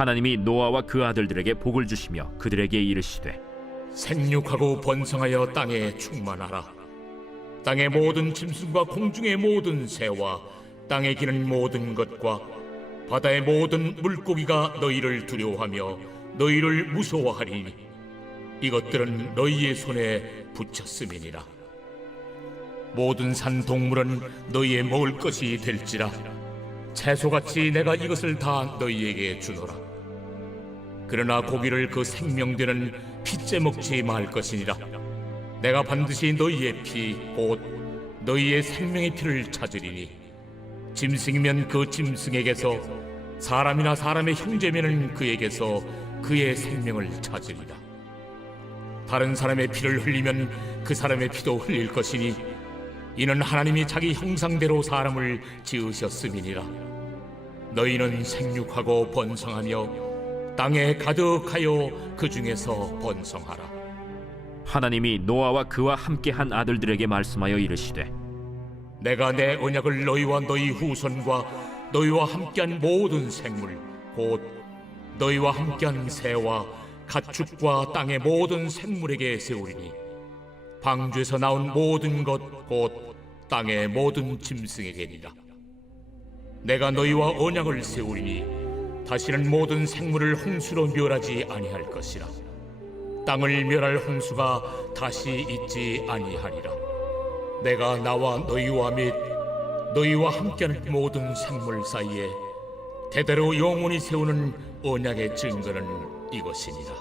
하나님이 노아와 그 아들들에게 복을 주시며 그들에게 이르시되 생육하고 번성하여 땅에 충만하라. 땅의 모든 짐승과 공중의 모든 새와 땅에 기는 모든 것과 바다의 모든 물고기가 너희를 두려워하며 너희를 무서워하리니 이것들은 너희의 손에 붙였음이니라. 모든 산 동물은 너희의 먹을 것이 될지라. 채소같이 내가 이것을 다 너희에게 주노라. 그러나 고기를 그 생명되는 피째 먹지 말 것이니라. 내가 반드시 너희의 피 곧 너희의 생명의 피를 찾으리니 짐승이면 그 짐승에게서 사람이나 사람의 형제면은 그에게서 그의 생명을 찾으리라. 다른 사람의 피를 흘리면 그 사람의 피도 흘릴 것이니 이는 하나님이 자기 형상대로 사람을 지으셨음이니라. 너희는 생육하고 번성하며 땅에 가득하여 그 중에서 번성하라. 하나님이 노아와 그와 함께한 아들들에게 말씀하여 이르시되 내가 내 언약을 너희와 너희 후손과 너희와 함께한 모든 생물 곧 너희와 함께한 새와 가축과 땅의 모든 생물에게 세우리니 방주에서 나온 모든 것 곧 땅의 모든 짐승에게니라. 내가 너희와 언약을 세우리니 다시는 모든 생물을 홍수로 멸하지 아니할 것이라. 땅을 멸할 홍수가 다시 있지 아니하리라. 내가 나와 너희와 및 너희와 함께하는 모든 생물 사이에 대대로 영원히 세우는 언약의 증거는 이것이니라.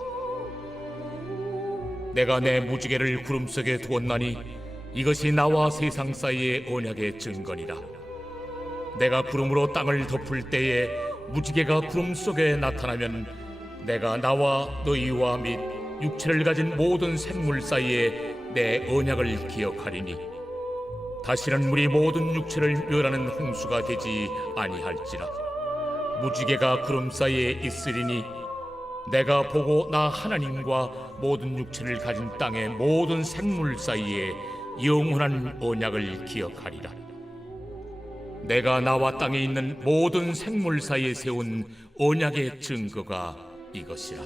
내가 내 무지개를 구름 속에 두었나니 이것이 나와 세상 사이의 언약의 증거니라. 내가 구름으로 땅을 덮을 때에 무지개가 구름 속에 나타나면 내가 나와 너희와 및 육체를 가진 모든 생물 사이에 내 언약을 기억하리니 다시는 우리 모든 육체를 멸하는 홍수가 되지 아니할지라. 무지개가 구름 사이에 있으리니 내가 보고 나 하나님과 모든 육체를 가진 땅의 모든 생물 사이에 영원한 언약을 기억하리라. 내가 나와 땅에 있는 모든 생물 사이에 세운 언약의 증거가 이것이라.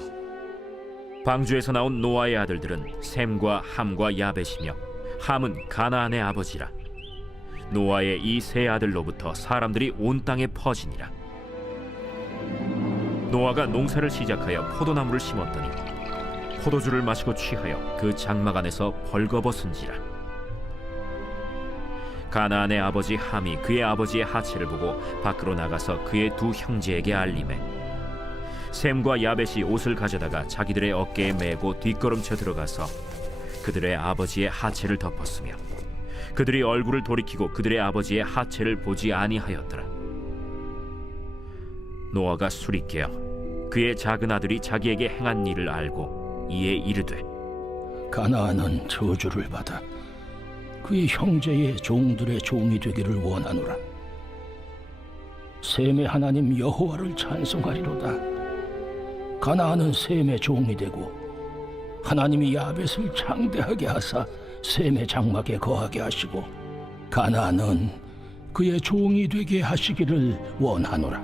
방주에서 나온 노아의 아들들은 셈과 함과 야벳이며 함은 가나안의 아버지라. 노아의 이 세 아들로부터 사람들이 온 땅에 퍼지니라. 노아가 농사를 시작하여 포도나무를 심었더니 포도주를 마시고 취하여 그 장막 안에서 벌거벗은지라. 가나안의 아버지 함이 그의 아버지의 하체를 보고 밖으로 나가서 그의 두 형제에게 알리매 셈과 야벳이 옷을 가져다가 자기들의 어깨에 메고 뒷걸음쳐 들어가서 그들의 아버지의 하체를 덮었으며 그들이 얼굴을 돌이키고 그들의 아버지의 하체를 보지 아니하였더라. 노아가 술이 깨어 그의 작은 아들이 자기에게 행한 일을 알고 이에 이르되 가나안은 저주를 받아 그의 형제의 종들의 종이 되기를 원하노라. 셈의 하나님 여호와를 찬송하리로다. 가나안은 셈의 종이 되고 하나님이 야벳을 창대하게 하사 셈의 장막에 거하게 하시고 가나안은 그의 종이 되게 하시기를 원하노라.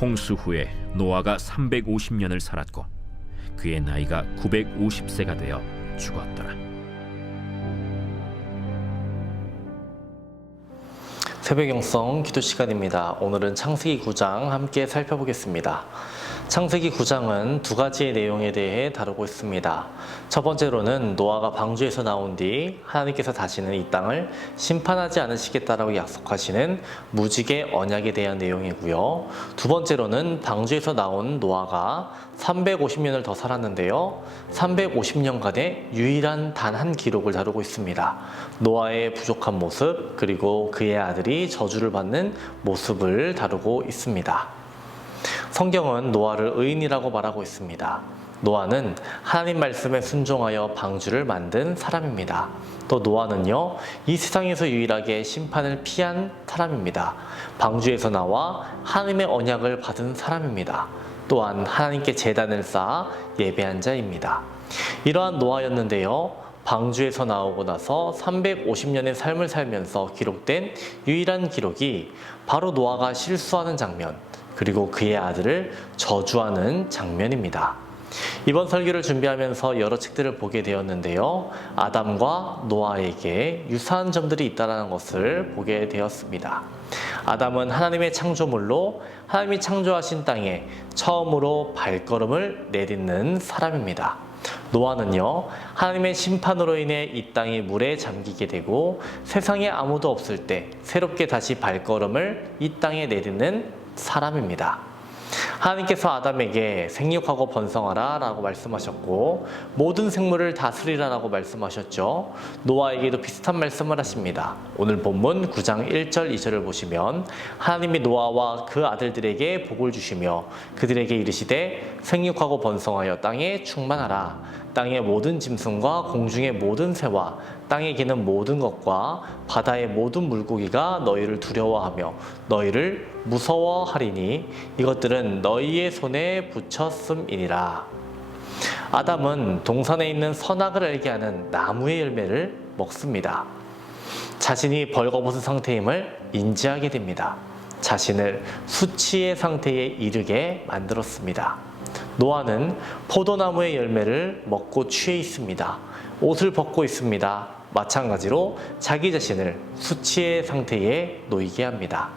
홍수 후에 노아가 350년을 살았고 그의 나이가 950세가 되어 죽었더라. 새벽 영성 기도 시간입니다. 오늘은 창세기 9장 함께 살펴보겠습니다. 창세기 9장은 두 가지의 내용에 대해 다루고 있습니다. 첫 번째로는 노아가 방주에서 나온 뒤 하나님께서 다시는 이 땅을 심판하지 않으시겠다라고 약속하시는 무지개 언약에 대한 내용이고요. 두 번째로는 방주에서 나온 노아가 350년을 더 살았는데요. 350년간의 유일한 단 한 기록을 다루고 있습니다. 노아의 부족한 모습 그리고 그의 아들이 저주를 받는 모습을 다루고 있습니다. 성경은 노아를 의인이라고 말하고 있습니다. 노아는 하나님 말씀에 순종하여 방주를 만든 사람입니다. 또 노아는요, 이 세상에서 유일하게 심판을 피한 사람입니다. 방주에서 나와 하나님의 언약을 받은 사람입니다. 또한 하나님께 제단을 쌓아 예배한 자입니다. 이러한 노아였는데요, 방주에서 나오고 나서 350년의 삶을 살면서 기록된 유일한 기록이 바로 노아가 실수하는 장면, 그리고 그의 아들을 저주하는 장면입니다. 이번 설교를 준비하면서 여러 책들을 보게 되었는데요. 아담과 노아에게 유사한 점들이 있다는 것을 보게 되었습니다. 아담은 하나님의 창조물로 하나님이 창조하신 땅에 처음으로 발걸음을 내딛는 사람입니다. 노아는요, 하나님의 심판으로 인해 이 땅이 물에 잠기게 되고 세상에 아무도 없을 때 새롭게 다시 발걸음을 이 땅에 내딛는 사람입니다. 하나님께서 아담에게 생육하고 번성하라 라고 말씀하셨고 모든 생물을 다스리라 라고 말씀하셨죠. 노아에게도 비슷한 말씀을 하십니다. 오늘 본문 9장 1절 2절을 보시면 하나님이 노아와 그 아들들에게 복을 주시며 그들에게 이르시되 생육하고 번성하여 땅에 충만하라. 땅의 모든 짐승과 공중의 모든 새와 땅에 기는 모든 것과 바다의 모든 물고기가 너희를 두려워하며 너희를 무서워하리니 이것들은 너희의 손에 붙였음이니라. 아담은 동산에 있는 선악을 알게 하는 나무의 열매를 먹습니다. 자신이 벌거벗은 상태임을 인지하게 됩니다. 자신을 수치의 상태에 이르게 만들었습니다. 노아는 포도나무의 열매를 먹고 취해 있습니다. 옷을 벗고 있습니다. 마찬가지로 자기 자신을 수치의 상태에 놓이게 합니다.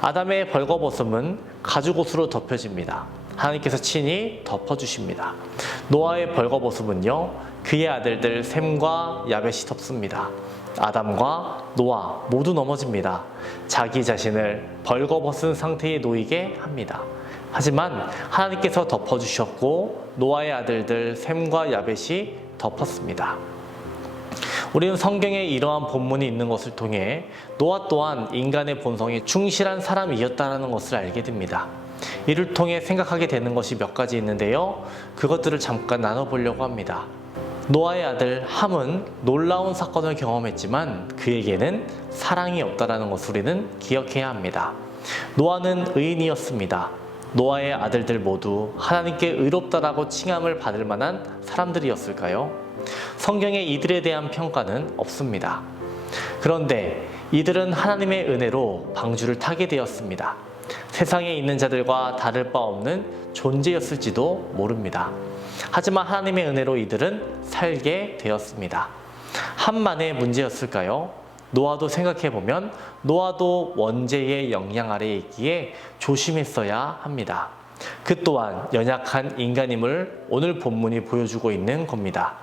아담의 벌거벗음은 가죽옷으로 덮여집니다. 하나님께서 친히 덮어주십니다. 노아의 벌거벗음은요, 그의 아들들 셈과 야벳이 덮습니다. 아담과 노아 모두 넘어집니다. 자기 자신을 벌거벗은 상태에 놓이게 합니다. 하지만 하나님께서 덮어주셨고 노아의 아들들 셈과 야벳이 덮었습니다. 우리는 성경에 이러한 본문이 있는 것을 통해 노아 또한 인간의 본성에 충실한 사람이었다는 것을 알게 됩니다. 이를 통해 생각하게 되는 것이 몇 가지 있는데요. 그것들을 잠깐 나눠보려고 합니다. 노아의 아들 함은 놀라운 사건을 경험했지만 그에게는 사랑이 없다는 것을 우리는 기억해야 합니다. 노아는 의인이었습니다. 노아의 아들들 모두 하나님께 의롭다라고 칭함을 받을 만한 사람들이었을까요? 성경에 이들에 대한 평가는 없습니다. 그런데 이들은 하나님의 은혜로 방주를 타게 되었습니다. 세상에 있는 자들과 다를 바 없는 존재였을지도 모릅니다. 하지만 하나님의 은혜로 이들은 살게 되었습니다. 함만의 문제였을까요? 노아도 생각해보면 노아도 원죄의 영향 아래에 있기에 조심했어야 합니다. 그 또한 연약한 인간임을 오늘 본문이 보여주고 있는 겁니다.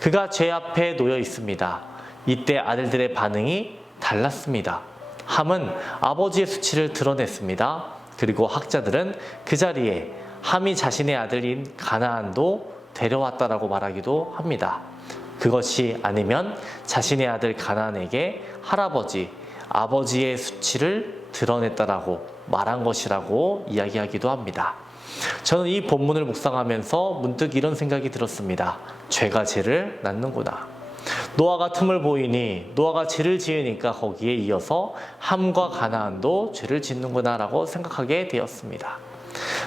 그가 죄 앞에 놓여 있습니다. 이때 아들들의 반응이 달랐습니다. 함은 아버지의 수치를 드러냈습니다. 그리고 학자들은 그 자리에 함이 자신의 아들인 가나안도 데려왔다라고 말하기도 합니다. 그것이 아니면 자신의 아들 가나안에게 할아버지, 아버지의 수치를 드러냈다라고 말한 것이라고 이야기하기도 합니다. 저는 이 본문을 묵상하면서 문득 이런 생각이 들었습니다. 죄가 죄를 낳는구나. 노아가 틈을 보이니 노아가 죄를 지으니까 거기에 이어서 함과 가나안도 죄를 짓는구나 라고 생각하게 되었습니다.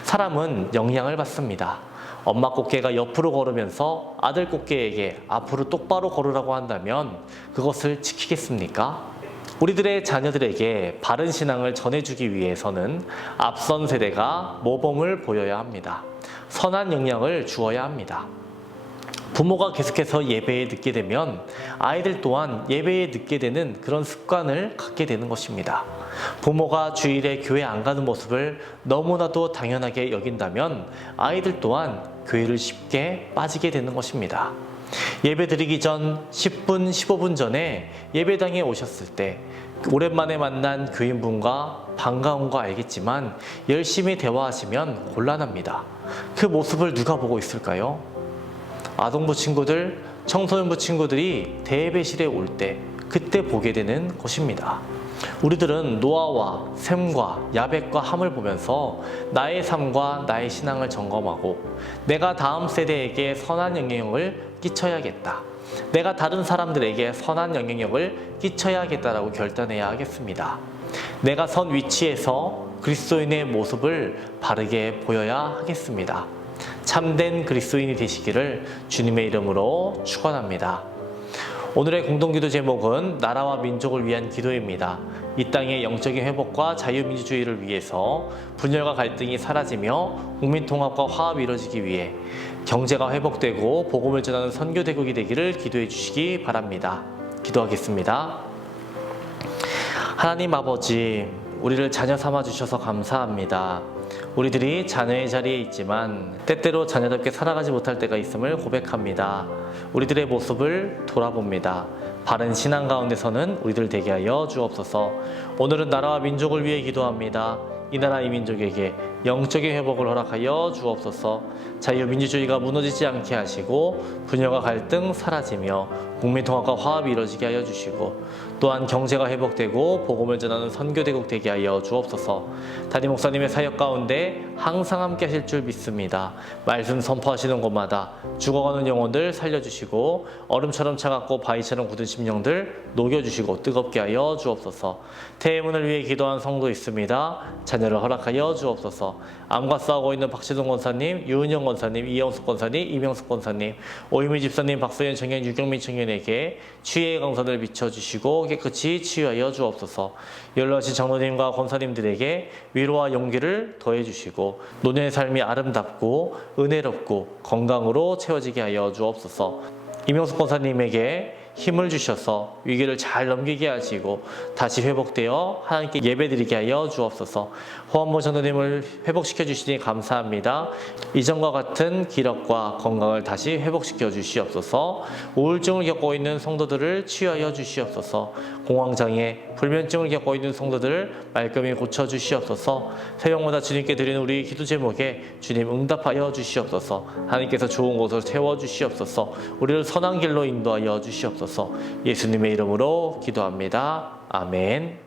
사람은 영향을 받습니다. 엄마 꽃게가 옆으로 걸으면서 아들 꽃게에게 앞으로 똑바로 걸으라고 한다면 그것을 지키겠습니까? 우리들의 자녀들에게 바른 신앙을 전해주기 위해서는 앞선 세대가 모범을 보여야 합니다. 선한 영향을 주어야 합니다. 부모가 계속해서 예배에 늦게 되면 아이들 또한 예배에 늦게 되는 그런 습관을 갖게 되는 것입니다. 부모가 주일에 교회 안 가는 모습을 너무나도 당연하게 여긴다면 아이들 또한 교회를 쉽게 빠지게 되는 것입니다. 예배 드리기 전 10분, 15분 전에 예배당에 오셨을 때 오랜만에 만난 교인분과 반가운 거 알겠지만 열심히 대화하시면 곤란합니다. 그 모습을 누가 보고 있을까요? 아동부 친구들, 청소년부 친구들이 대예배실에 올 때 그때 보게 되는 것입니다. 우리들은 노아와 셈과 야벳과 함을 보면서 나의 삶과 나의 신앙을 점검하고 내가 다음 세대에게 선한 영향력을 끼쳐야겠다. 내가 다른 사람들에게 선한 영향력을 끼쳐야겠다라고 결단해야 하겠습니다. 내가 선 위치에서 그리스도인의 모습을 바르게 보여야 하겠습니다. 참된 그리스도인이 되시기를 주님의 이름으로 축원합니다. 오늘의 공동기도 제목은 나라와 민족을 위한 기도입니다. 이 땅의 영적인 회복과 자유민주주의를 위해서 분열과 갈등이 사라지며 국민통합과 화합이 이루어지기 위해 경제가 회복되고 복음을 전하는 선교대국이 되기를 기도해 주시기 바랍니다. 기도하겠습니다. 하나님 아버지, 우리를 자녀 삼아 주셔서 감사합니다. 우리들이 자녀의 자리에 있지만 때때로 자녀답게 살아가지 못할 때가 있음을 고백합니다. 우리들의 모습을 돌아봅니다. 바른 신앙 가운데서는 우리들 되게 하여 주옵소서. 오늘은 나라와 민족을 위해 기도합니다. 이 나라 이 민족에게 영적인 회복을 허락하여 주옵소서. 자유민주주의가 무너지지 않게 하시고 분열과 갈등 사라지며 국민통합과 화합이 이루어지게 하여 주시고 또한 경제가 회복되고 복음을 전하는 선교대국 되게 하여 주옵소서. 담임 목사님의 사역 가운데 항상 함께 하실 줄 믿습니다. 말씀 선포하시는 곳마다 죽어가는 영혼들 살려주시고 얼음처럼 차갑고 바위처럼 굳은 심령들 녹여주시고 뜨겁게 하여 주옵소서. 태문을 위해 기도한 성도 있습니다. 자녀를 허락하여 주옵소서. 암과 싸우고 있는 박시동 권사님, 유은영 권사님, 이영숙 권사님, 이명숙 권사님, 오유미 집사님, 박소연 청년, 유경민 청년에게 치유의 강선을 비춰주시고 깨끗이 치유하여 주옵소서. 연로하신 장로님과 권사님들에게 위로와 용기를 더해주시고 노년의 삶이 아름답고 은혜롭고 건강으로 채워지게 하여 주옵소서. 이명숙 권사님에게 힘을 주셔서 위기를 잘 넘기게 하시고 다시 회복되어 하나님께 예배드리게 하여 주옵소서. 호원모 전도님을 회복시켜 주시니 감사합니다. 이전과 같은 기력과 건강을 다시 회복시켜 주시옵소서. 우울증을 겪고 있는 성도들을 치유하여 주시옵소서. 공황장애, 불면증을 겪고 있는 성도들을 말끔히 고쳐 주시옵소서. 새벽마다 주님께 드리는 우리 기도 제목에 주님 응답하여 주시옵소서. 하나님께서 좋은 곳으로 세워 주시옵소서. 우리를 선한 길로 인도하여 주시옵소서. 예수님의 이름으로 기도합니다. 아멘.